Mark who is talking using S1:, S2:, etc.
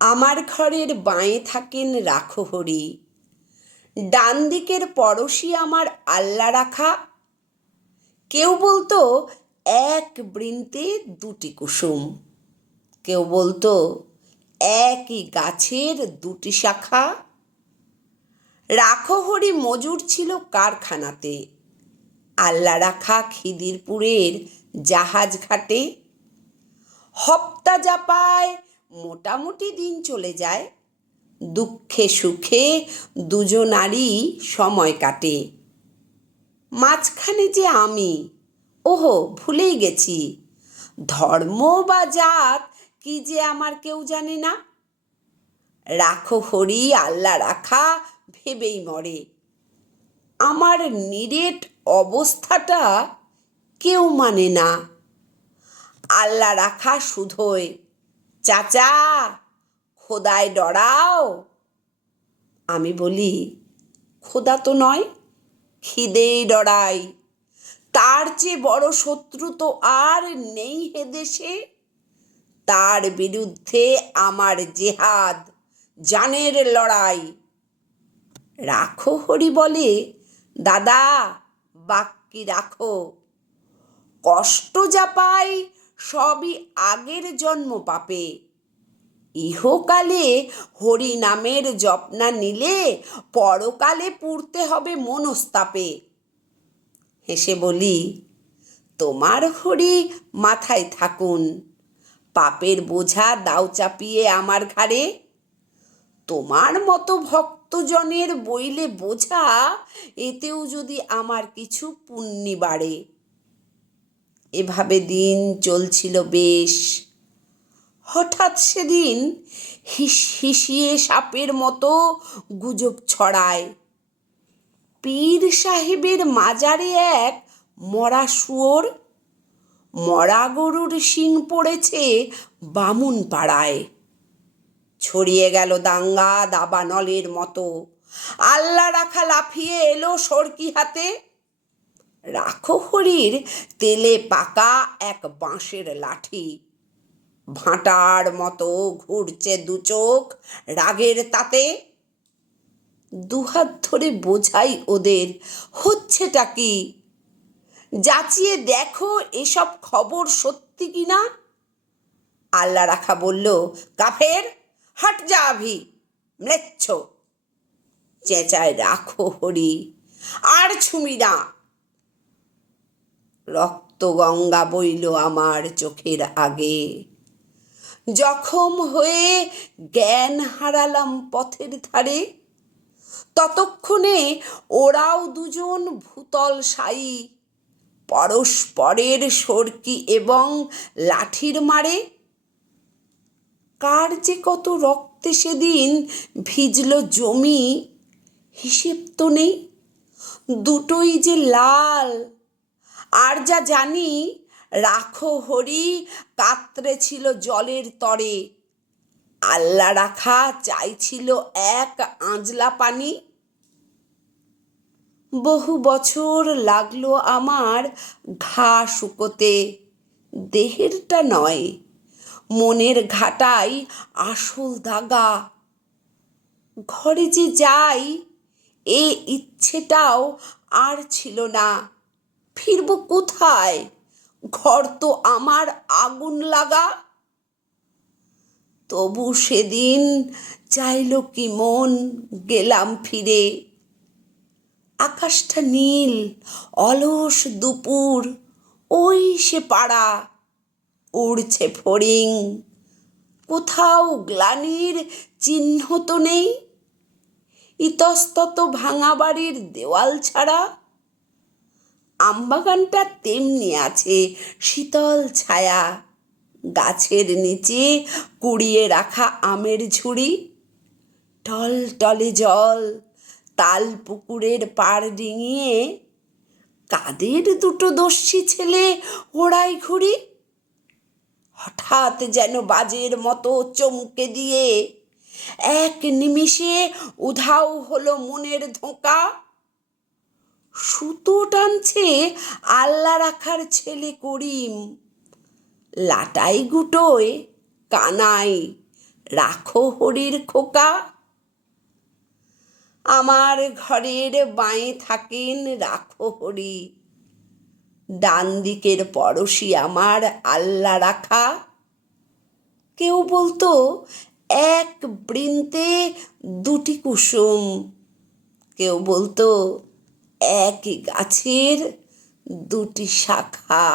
S1: আমার ঘরের বাঁয়ে থাকেন রাখহরি ডান দিকের পড়শি আমার আল্লা রাখা। কেউ বলতো, এক বৃন্তে দুটি কুসুম। কেউ বলতো, একই গাছের দুটি শাখা। রাখহরি মজুর ছিল কারখানাতে। আল্লা রাখা খিদিরপুরের জাহাজ ঘাটে। হপ্তা জাপায় মোটামুটি দিন চলে যায়। দুঃখে সুখে দুজনারই সময় কাটে। মাঝখানে যে আমি, ওহো, ভুলেই গেছি। ধর্ম বা জাত কি যে আমার কেউ জানে না। রাখো হরি, আল্লাহ রাখা, ভেবেই মরে। আমার নিরেট অবস্থাটা কেউ মানে না। আল্লাহ রাখা শুধোয়। চাচা, খোদায় ডরাও। আমি বলি, খোদা তো নয়, খিদেই ডরাই। তার চেয়ে বড় শত্রু তো আর নেই হে দেশে। তার বিরুদ্ধে আমার জেহাদ, জানের লড়াই। রাখো হরি বলে, দাদা বাক্যি রাখো। কষ্ট যা পাই সবই আগের জন্ম পাপে। ইহকালে হরি নামের জপনা নিলে পরকালে পুড়তে হবে মনস্তাপে। হেসে বলি, তোমার হরি মাথায় থাকুন, পাপের বোঝা দাও চাপিয়ে আমার ঘাড়ে। তোমার মতো ভক্তজনের বইলে বোঝা, এতেও যদি আমার কিছু পুণ্যি বাড়ে। এভাবে দিন চলছিল বেশ। হঠাৎ সেদিন হিস হিসিয়ে সাপের মতো গুজব ছড়ায়। পীর সাহেবের মাজারে এক মরা শুয়োর, মরা গরুর শিং পড়েছে বামুন পাড়ায়। ছড়িয়ে গেল দাঙ্গা দাবানলের মতো। আল্লাহ রাখা লাফিয়ে এলো সরকি হাতে। রাখো হরির তেলে পাকা এক বাঁশের লাঠি। ভাঁটার মতো ঘুরছে দু চোখ রাগের তাতে। দুহাত ধরে বোঝাই ওদের, হচ্ছেটা কি? যাচিয়ে দেখো এসব খবর সত্যি কি না? আল্লাহ রাখা বলল, কাফের, হাট যা আভি, ম্লেচ্ছ। চেঁচায়, রাখো হরি, আর ছুমি না। রক্ত গঙ্গা বইল আমার চোখের আগে। জখম হয়ে জ্ঞান হারালাম পথের ধারে, ততক্ষণে ওরাও দুজন ভূতল সাই পরস্পরের সরকি এবং লাঠির মারে। কার যে কত রক্তে সেদিন ভিজল জমি হিসেব তো নেই, দুটোই যে লাল আর যা জানি, রাখো হরি, কাতরে ছিল জলের তরে। আল্লাহ রাখা চাইছিল এক আঁজলা পানি। বহু বছর লাগল আমার ঘা শুকোতে। দেহেরটা নয়, মনের ঘাটাই আসল দাগা। ঘরে যে যাই, এ ইচ্ছেটাও আর ছিল না। ফিরব কোথায়? ঘর তো আমার আগুন লাগা। তবু সেদিন চাইল কি মন, গেলাম ফিরে। আকাশটা নীল, অলস দুপুর, ওই সে পাড়া, উড়ছে ফড়িং। কোথাও গ্লানির চিহ্ন তো নেই। ইতস্তত ভাঙা বাড়ির দেওয়াল ছাড়া আমবাগানটা তেমনি আছে। শীতল ছায়া গাছের নিচে কুড়িয়ে রাখা আমের ঝুড়ি টল টলে জল, তাল পুকুরের পাড় ডিঙিয়ে কাদের দুটো দস্যি ছেলে ওড়াই ঘুড়ি? হঠাৎ যেন বাজের মতো চমকে দিয়ে এক নিমিষে উধাও হলো মনের ধোঁকা। সুতো টানছে আল্লাহ রাখার ছেলে করিম। লাটাই গুটোয়, কানাই, রাখো হরির খোকা। আমার ঘরের বাঁয়ে থাকেন রাখো হরি। ডান দিকের পড়শি আমার আল্লা রাখা। কেউ বলতো, এক বৃন্তে দুটি কুসুম। কেউ বলতো এক গাছের দুটি শাখা।